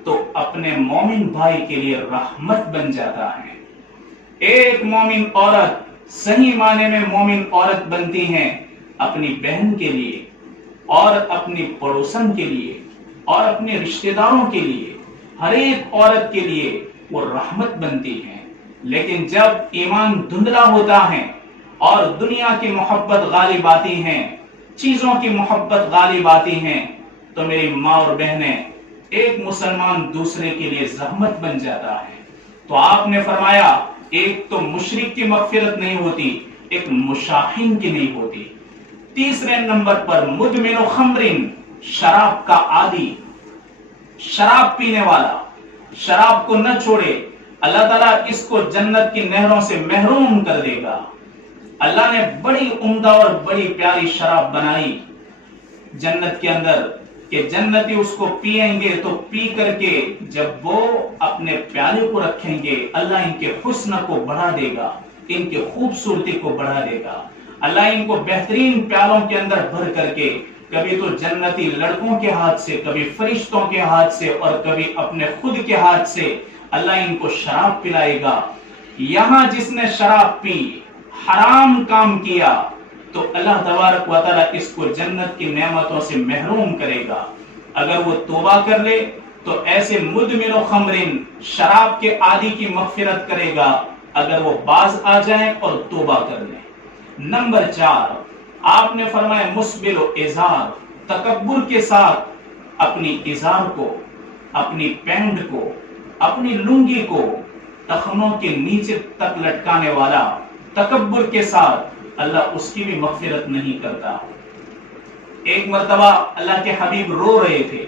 تو اپنے مومن بھائی کے لیے رحمت بن جاتا ہے۔ ایک مومن عورت صحیح معنی میں مومن عورت بنتی ہے اپنی بہن کے لیے اور اپنی پڑوسن کے لیے اور اپنے رشتہ داروں کے لیے، ہر ایک عورت کے لیے وہ رحمت بنتی ہے۔ لیکن جب ایمان دھندلا ہوتا ہے اور دنیا کی محبت غالب آتی ہے، چیزوں کی محبت غالب آتی ہیں، تو میری ماں اور بہنیں، ایک مسلمان دوسرے کے لیے زحمت بن جاتا ہے۔ تو آپ نے فرمایا، ایک تو مشرک کی مغفرت نہیں ہوتی، ایک مشاہین کی نہیں ہوتی۔ تیسرے نمبر پر مدمن خمر، شراب کا عادی، شراب پینے والا، شراب کو نہ چھوڑے، اللہ تعالیٰ اس کو جنت کی نہروں سے محروم کر دے گا۔ اللہ نے بڑی عمدہ اور بڑی پیاری شراب بنائی جنت کے اندر کہ جنتی اس کو پیئیں گے تو پی کر کے جب وہ اپنے پیالے کو رکھیں گے، اللہ ان کے حسن کو بڑھا دے گا، ان کی خوبصورتی کو بڑھا دے گا۔ اللہ ان کو بہترین پیالوں کے اندر بھر کر کے، کبھی تو جنتی لڑکوں کے ہاتھ سے، کبھی فرشتوں کے ہاتھ سے، اور کبھی اپنے خود کے ہاتھ سے اللہ ان کو شراب پلائے گا۔ یہاں جس نے شراب پی، حرام کام کیا، تو اللہ تبارک و تعالیٰ اس کو جنت کی نعمتوں سے محروم کرے گا۔ اگر وہ توبہ کر لے تو ایسے مدمن و خمرن، شراب کے عادی کی مغفرت کرے گا، اگر وہ باز آ جائیں اور توبہ کر لیں۔ نمبر 4، آپ نے فرمایا مسبل و ازار، تکبر کے ساتھ اپنی ازار کو، اپنی پینٹ کو، اپنی لنگی کو ٹخنوں کے نیچے تک لٹکانے والا، تکبر کے ساتھ، اللہ اس کی بھی مغفرت نہیں کرتا۔ ایک مرتبہ اللہ کے حبیب رو رہے تھے،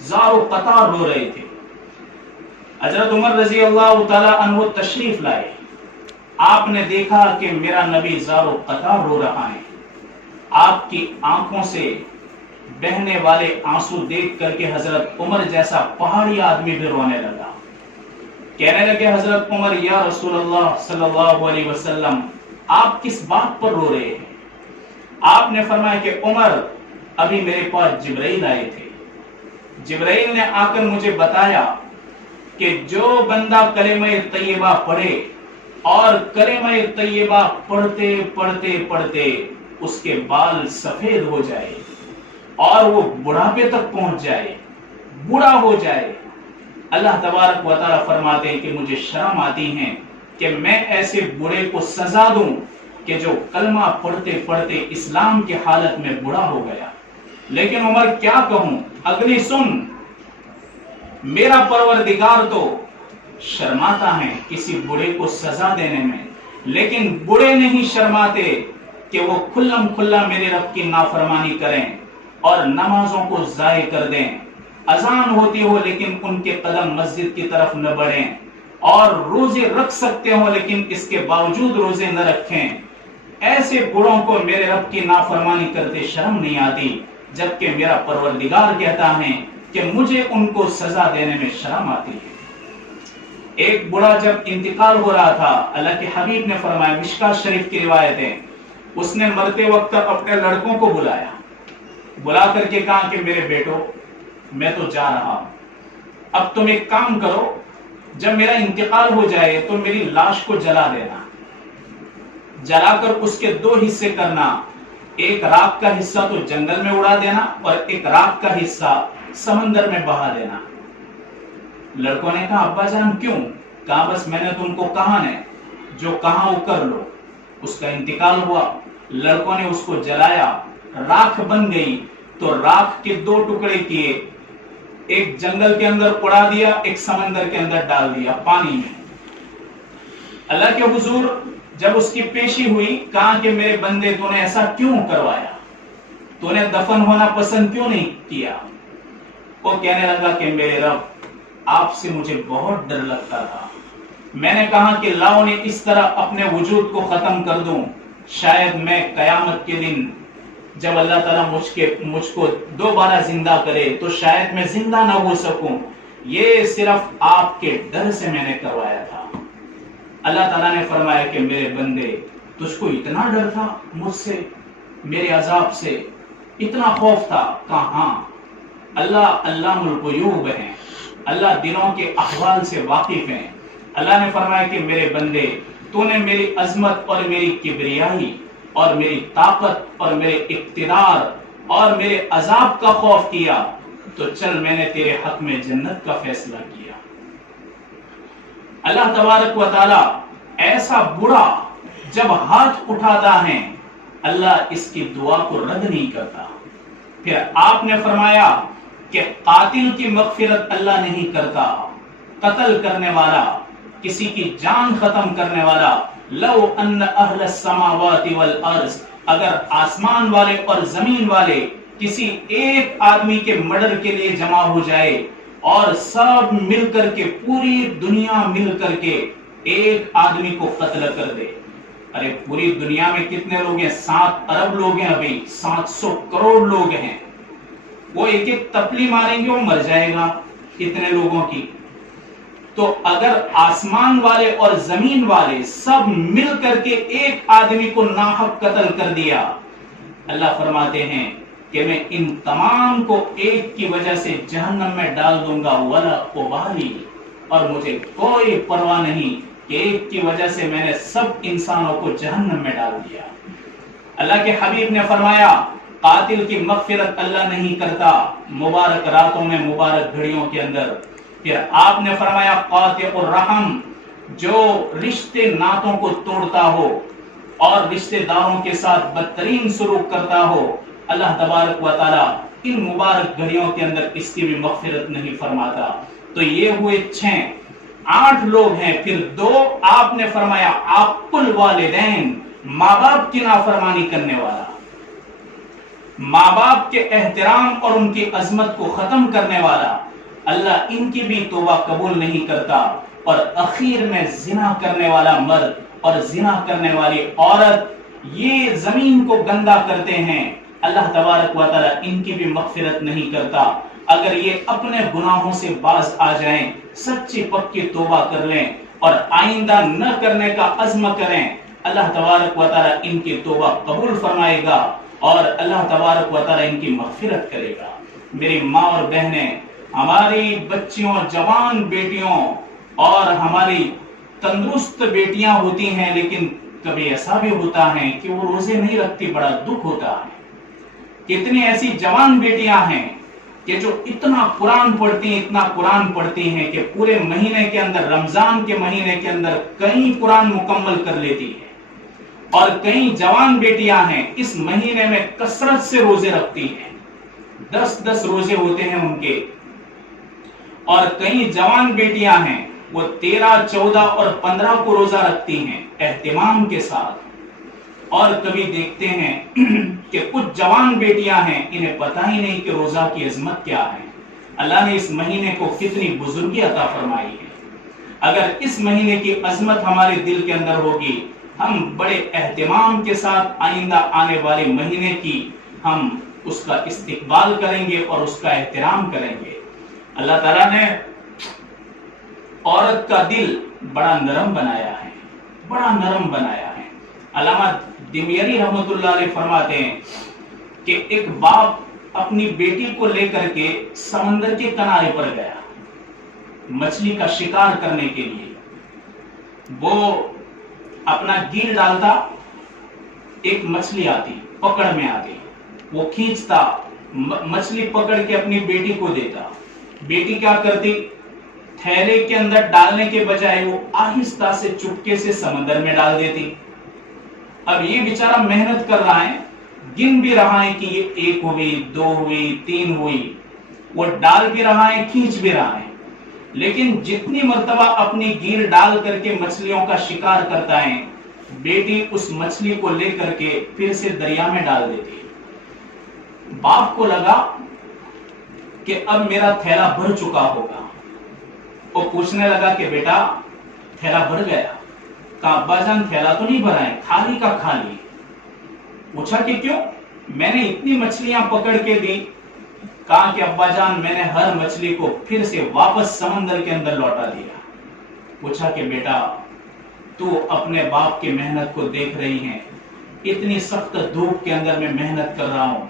زار و قطار رو رہے تھے۔ حضرت عمر رضی اللہ تعالی عنہ تشریف لائے. آپ نے دیکھا کہ میرا نبی زارو قطار رو رہا ہے. آپ کی آنکھوں سے بہنے والے آنسو دیکھ کر کے حضرت عمر جیسا پہاڑی آدمی بھی رونے لگا. کہنے لگے حضرت عمر یا رسول اللہ صلی اللہ علیہ وسلم آپ کس بات پر رو رہے ہیں؟ آپ نے فرمایا کہ عمر ابھی میرے پاس جبرائیل آئے تھے. جبرائیل نے آ کر مجھے بتایا کہ جو بندہ کلمہ طیبہ پڑھے اور کلمہ طیبہ پڑھتے پڑھتے پڑھتے اس کے بال سفید ہو جائے اور وہ بڑھاپے تک پہنچ جائے، بوڑھا ہو جائے، اللہ تبارک و تعالیٰ فرماتے ہیں کہ مجھے شرم آتی ہے کہ میں ایسے بوڑھے کو سزا دوں کہ جو کلمہ پڑھتے پڑھتے اسلام کی حالت میں بوڑھا ہو گیا. لیکن عمر کیا کہوں، اگلی سن، میرا پروردگار تو شرماتا ہے کسی بوڑھے کو سزا دینے میں، لیکن بوڑھے نہیں شرماتے کہ وہ کھلم کھلا میرے رب کی نافرمانی کریں اور نمازوں کو ضائع کر دیں. اذان ہوتی ہو لیکن ان کے قدم مسجد کی طرف نہ بڑھیں، اور روزے رکھ سکتے ہو لیکن اس کے باوجود روزے نہ رکھیں. ایسے بوڑھوں کو میرے رب کی نافرمانی کرتے شرم نہیں آتی، جبکہ میرا پروردگار کہتا ہے کہ مجھے ان کو سزا دینے میں شرم آتی ہے. ایک بوڑھا جب انتقال ہو رہا تھا، اللہ کے حبیب نے فرمایا، مشکات شریف کی روایت ہے، اس نے مرتے وقت اپنے لڑکوں کو بلا کر کے کہا کہ میرے بیٹو میں تو جا رہا ہوں، اب تم ایک کام کرو، جب میرا انتقال ہو جائے تو میری لاش کو جلا دینا، جلا کر اس کے دو حصے کرنا، ایک راکھ کا حصہ تو جنگل میں اڑا دینا اور ایک راکھ کا حصہ سمندر میں بہا دینا. لڑکوں نے کہا ابا جان کیوں؟ کہا بس میں نے تم کو کہا نے جو کہا وہ کر لو. اس کا انتقال ہوا، لڑکوں نے اس کو جلایا، راکھ بن گئی، تو راکھ کے دو ٹکڑے کیے، ایک جنگل کے اندر اڑا دیا، ایک سمندر کے اندر ڈال دیا پانی میں. اللہ کے حضور جب اس کی پیشی ہوئی، کہا کہ میرے بندے تو نے ایسا کیوں کروایا، تو نے دفن ہونا پسند کیوں نہیں کیا؟ وہ کہنے لگا کہ میرے رب آپ سے مجھے بہت ڈر لگتا تھا، میں نے کہا کہ لاؤ نے اس طرح اپنے وجود کو ختم کر دوں، شاید میں قیامت کے دن جب اللہ تعالیٰ مجھ کو دوبارہ زندہ کرے تو شاید میں زندہ نہ ہو سکوں. یہ صرف آپ کے ڈر سے میں نے کروایا تھا. اللہ تعالیٰ نے فرمایا کہ میرے بندے تجھ کو اتنا ڈر تھا مجھ سے، میرے عذاب سے اتنا خوف تھا؟ کہاں، اللہ علام الغیوب ہے، اللہ دلوں کے احوال سے واقف ہیں. اللہ نے فرمایا کہ میرے بندے تو نے میری عظمت اور میری کبریائی اور میری طاقت اور میرے اقتدار اور میرے عذاب کا خوف کیا، تو چل میں نے تیرے حق میں جنت کا فیصلہ کیا. اللہ تبارک و تعالی ایسا بڑا جب ہاتھ اٹھاتا ہے، اللہ اس کی دعا کو رد نہیں کرتا. پھر آپ نے فرمایا کہ قاتل کی مغفرت اللہ نہیں کرتا، قتل کرنے والا، کسی کی جان ختم کرنے والا، لو ان اہل السماوات والارض، اگر آسمان والے اور زمین والے کسی ایک آدمی کے مرڈر کے لیے جمع ہو جائے اور سب مل کر کے، پوری دنیا مل کر کے ایک آدمی کو قتل کر دے. ارے پوری دنیا میں کتنے لوگ ہیں؟ 7 ارب لوگ ہیں، ابھی 700 کروڑ لوگ ہیں. وہ ایک ایک تپلی ماریں گے وہ مر جائے گا اتنے لوگوں کی. تو اگر آسمان والے اور زمین والے سب مل کر کے ایک آدمی کو ناحق قتل کر دیا، اللہ فرماتے ہیں کہ میں ان تمام کو ایک کی وجہ سے جہنم میں ڈال دوں گا، ولا ابالی، اور مجھے کوئی پرواہ نہیں کہ ایک کی وجہ سے میں نے سب انسانوں کو جہنم میں ڈال دیا. اللہ کے حبیب نے فرمایا قاتل کی مغفرت اللہ نہیں کرتا مبارک راتوں میں، مبارک گھڑیوں کے اندر. پھر آپ نے فرمایا قاطع الرحم، جو رشتے ناتوں کو توڑتا ہو اور رشتے داروں کے ساتھ بدترین سلوک کرتا ہو، اللہ تبارک و تعالی ان مبارک گھڑیوں کے اندر اس کی بھی مغفرت نہیں فرماتا. تو یہ ہوئے 6، 8 لوگ ہیں. پھر 2 آپ نے فرمایا عاق الوالدین، ماں باپ کی نافرمانی کرنے والا، ماں باپ کے احترام اور ان کی عظمت کو ختم کرنے والا. اللہ ان کی بھی توبہ قبول نہیں کرتا، اور اخیر میں زنا کرنے والا مرد اور زنا کرنے والی عورت یہ زمین کو گندا کرتے ہیں، اللہ تبارک و تعالیٰ ان کی بھی مغفرت نہیں کرتا۔ اگر یہ اپنے گناہوں سے باز آ جائیں، سچی پکی توبہ کر لیں اور آئندہ نہ کرنے کا عزم کریں، اللہ تبارک و تعالیٰ ان کی توبہ قبول فرمائے گا اور اللہ تبارک و تعالیٰ ان کی مغفرت کرے گا۔ میری ماں اور بہنیں، ہماری بچیوں، جوان بیٹیوں اور ہماری تندرست بیٹیاں ہوتی ہیں، لیکن کبھی ایسا بھی ہوتا ہے کہ وہ روزے نہیں رکھتی، بڑا دکھ ہوتا ہے۔ کتنی ایسی جوان بیٹیاں ہیں کہ جو اتنا قرآن پڑھتی ہیں، اتنا قرآن پڑھتی ہیں کہ پورے مہینے کے اندر، رمضان کے مہینے کے اندر کئی قرآن مکمل کر لیتی ہے، اور کئی جوان بیٹیاں ہیں اس مہینے میں کثرت سے روزے رکھتی ہیں، 10 روزے ہوتے ہیں ان کے، اور کئی جوان بیٹیاں ہیں وہ 13، 14 اور 15 کو روزہ رکھتی ہیں اہتمام کے ساتھ۔ اور کبھی دیکھتے ہیں کہ کچھ جوان بیٹیاں ہیں، انہیں پتہ ہی نہیں کہ روزہ کی عظمت کیا ہے۔ اللہ نے اس مہینے کو کتنی بزرگی عطا فرمائی ہے۔ اگر اس مہینے کی عظمت ہمارے دل کے اندر ہوگی، ہم بڑے اہتمام کے ساتھ آئندہ آنے والے مہینے کی ہم اس کا استقبال کریں گے اور اس کا احترام کریں گے۔ اللہ تعالیٰ نے عورت کا دل بڑا نرم بنایا ہے، بڑا نرم بنایا ہے۔ علامہ دمیری رحمۃ اللہ علیہ فرماتے ہیں کہ ایک باپ اپنی بیٹی کو لے کر کے سمندر کے کنارے پر گیا مچھلی کا شکار کرنے کے لیے۔ وہ اپنا گیل ڈالتا، ایک مچھلی آتی، پکڑ میں آتی، وہ کھینچتا، مچھلی پکڑ کے اپنی بیٹی کو دیتا۔ بیٹی کیا کرتی؟ تھیلے کے اندر ڈالنے کے بجائے وہ آہستہ سے چپکے سے سمندر میں ڈال دیتی۔ اب یہ بیچارہ محنت کر رہا ہے، گن بھی رہا ہے کہ یہ 1 ہوئی، 2 ہوئی، 3 ہوئی، وہ ڈال بھی رہا ہے، کھینچ بھی رہا ہے، لیکن جتنی مرتبہ اپنی گیل ڈال کر کے مچھلیوں کا شکار کرتا ہے، بیٹی اس مچھلی کو لے کر کے پھر سے دریا میں ڈال دیتی۔ باپ کو لگا کہ اب میرا تھیلا بھر چکا ہوگا، وہ پوچھنے لگا کہ بیٹا تھیلا بھر گیا؟ کہا ابا جان تھیلا تو نہیں بھرا ہے، خالی کا خالی۔ پوچھا کہ کیوں؟ میں نے اتنی مچھلیاں پکڑ کے دی۔ کہا کہ ابا جان میں نے ہر مچھلی کو پھر سے واپس سمندر کے اندر لوٹا دیا۔ پوچھا کہ بیٹا تو اپنے باپ کی محنت کو دیکھ رہی ہیں، اتنی سخت دھوپ کے اندر میں محنت کر رہا ہوں،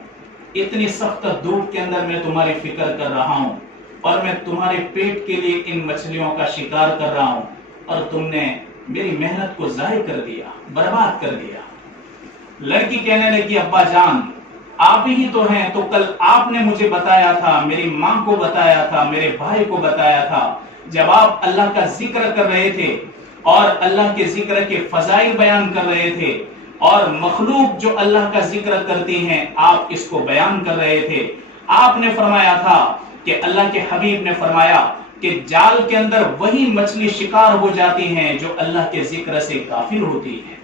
اتنی سخت دھوپ کے اندر میں تمہاری فکر کر رہا ہوں، اور میں تمہارے پیٹ کے لیے ان مچھلیوں کا شکار کر رہا ہوں، اور تم نے میری محنت کو ضائع کر دیا، برباد کر دیا۔ لڑکی کہنے لگی ابا جان آپ ہی تو ہیں، تو کل آپ نے مجھے بتایا تھا، میری ماں کو بتایا تھا، میرے بھائی کو بتایا تھا، جب آپ اللہ کا ذکر کر رہے تھے اور اللہ کے ذکر کے فضائل بیان کر رہے تھے، اور مخلوق جو اللہ کا ذکر کرتی ہیں آپ اس کو بیان کر رہے تھے، آپ نے فرمایا تھا کہ اللہ کے حبیب نے فرمایا کہ جال کے اندر وہی مچھلی شکار ہو جاتی ہیں جو اللہ کے ذکر سے غافل ہوتی ہیں،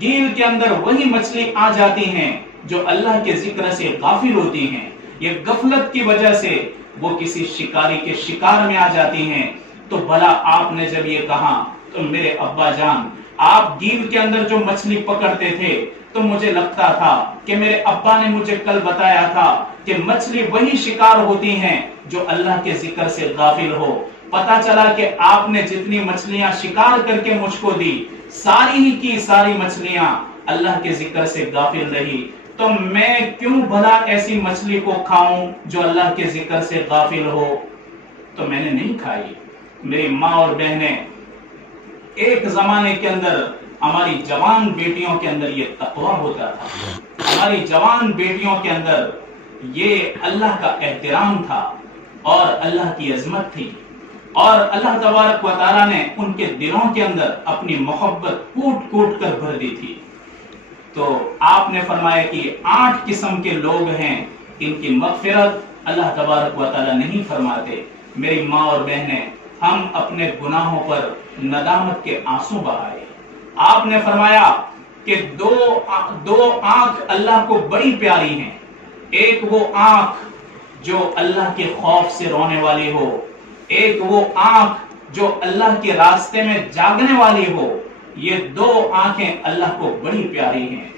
گیل کے اندر وہی مچھلی آ جاتی ہیں جو اللہ کے ذکر سے غافل ہوتی ہیں۔ یہ غفلت کی وجہ سے وہ کسی شکاری کے شکار میں آ جاتی ہیں۔ تو بھلا آپ نے جب یہ کہا تو میرے ابا جان آپ گیل کے اندر جو مچھلی پکڑتے تھے تو مجھے لگتا تھا کہ میرے ابا نے مجھے کل بتایا تھا کہ مچھلی وہی شکار ہوتی ہیں جو اللہ کے ذکر سے غافل ہو۔ پتا چلا کہ آپ نے جتنی مچھلیاں شکار کر کے مجھ کو دی، ساری ہی کی ساری مچھلیاں اللہ کے ذکر سے غافل رہی، تو میں کیوں بھلا ایسی مچھلی کو کھاؤں جو اللہ کے ذکر سے غافل ہو؟ تو میں نے نہیں کھائی۔ میری ماں اور بہنیں، ایک زمانے کے اندر ہماری جوان بیٹیوں کے اندر یہ تقویٰ ہوتا تھا، ہماری جوان بیٹیوں کے اندر یہ اللہ کا احترام تھا اور اللہ کی عظمت تھی، اور اللہ تبارک و تعالیٰ نے ان کے دلوں کے اندر اپنی محبت کوٹ کوٹ کر بھر دی تھی۔ تو آپ نے فرمایا کہ 8 قسم کے لوگ ہیں، ان کی مغفرت اللہ تبارک و تعالیٰ نہیں فرماتے۔ میری ماں اور بہنیں، ہم اپنے گناہوں پر ندامت کے آنسو بہائے۔ آپ نے فرمایا کہ دو آنکھ اللہ کو بڑی پیاری ہیں، ایک وہ آنکھ جو اللہ کے خوف سے رونے والی ہو، ایک وہ آنکھ جو اللہ کے راستے میں جاگنے والی ہو. یہ دو آنکھیں اللہ کو بڑی پیاری ہیں.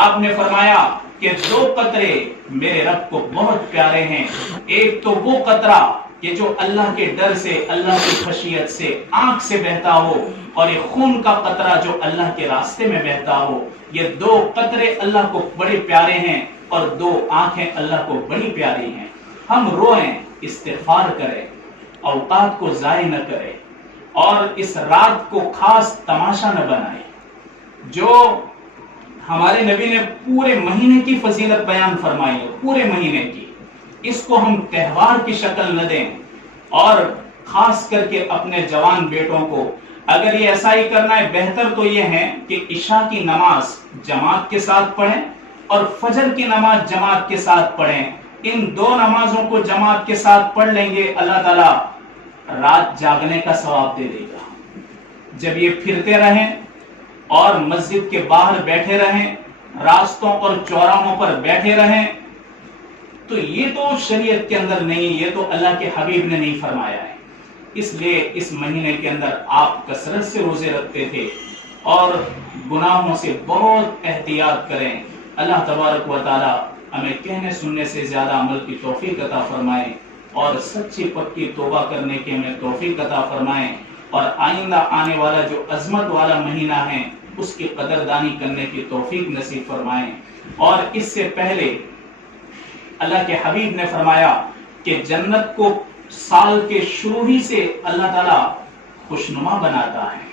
آپ نے فرمایا کہ دو قطرے میرے رب کو بہت پیارے ہیں. ایک تو وہ قطرہ کہ جو اللہ کے ڈر سے، اللہ کی خشیت سے آنکھ سے بہتا ہو، اور ایک خون کا قطرہ جو اللہ کے راستے میں بہتا ہو. یہ دو قطرے اللہ کو بڑے پیارے ہیں اور دو آنکھیں اللہ کو بڑی پیاری ہیں. ہم روئیں، استغفار کریں، اوقات کو ضائع نہ کریں اور اس رات کو خاص تماشا نہ بنائیں. جو ہمارے نبی نے پورے مہینے کی فضیلت بیان فرمائی ہے، پورے مہینے کی، اس کو ہم تہوار کی شکل نہ دیں. اور خاص کر کے اپنے جوان بیٹوں کو اگر یہ ایسا ہی کرنا ہے، بہتر تو یہ ہے کہ عشاء کی نماز جماعت کے ساتھ پڑھیں اور فجر کی نماز جماعت کے ساتھ پڑھیں. ان دو نمازوں کو جماعت کے ساتھ پڑھ لیں گے، اللہ تعالیٰ رات جاگنے کا ثواب دے دے گا. جب یہ پھرتے رہیں اور مسجد کے باہر بیٹھے رہیں، راستوں اور چوراہوں پر بیٹھے رہیں، تو یہ تو شریعت کے اندر نہیں، یہ تو اللہ کے حبیب نے نہیں فرمایا ہے. اس لیے اس مہینے کے اندر آپ کثرت سے روزے رکھتے تھے اور گناہوں سے بہت احتیاط کریں. اللہ تبارک و تعالی ہمیں کہنے سننے سے زیادہ عمل کی توفیق عطا فرمائے اور سچی پکی توبہ کرنے کی ہمیں توفیق عطا فرمائے، اور آئندہ آنے والا جو عظمت والا مہینہ ہے اس کی قدردانی کرنے کی توفیق نصیب فرمائیں. اور اس سے پہلے اللہ کے حبیب نے فرمایا کہ جنت کو سال کے شروع ہی سے اللہ تعالیٰ خوشنما بناتا ہے،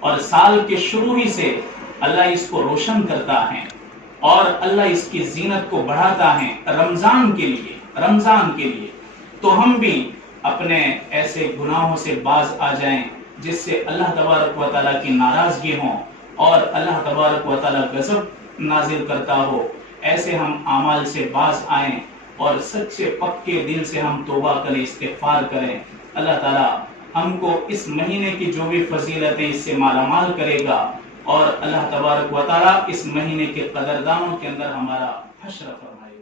اور سال کے شروع ہی سے اللہ اس کو روشن کرتا ہے اور اللہ اس کی زینت کو بڑھاتا ہے رمضان کے لیے. تو ہم بھی اپنے ایسے گناہوں سے باز آ جائیں جس سے اللہ تبارک و تعالیٰ کی ناراضگی ہو اور اللہ تبارک و تعالیٰ غضب نازل کرتا ہو. ایسے ہم اعمال سے باز آئیں اور سچے پکے دل سے ہم توبہ کریں، استغفار کریں. اللہ تعالیٰ ہم کو اس مہینے کی جو بھی فضیلتیں اس سے مالا مال کرے گا، اور اللہ تبارک و تعالیٰ اس مہینے کے قدردانوں کے اندر ہمارا حشر فرمائے گا.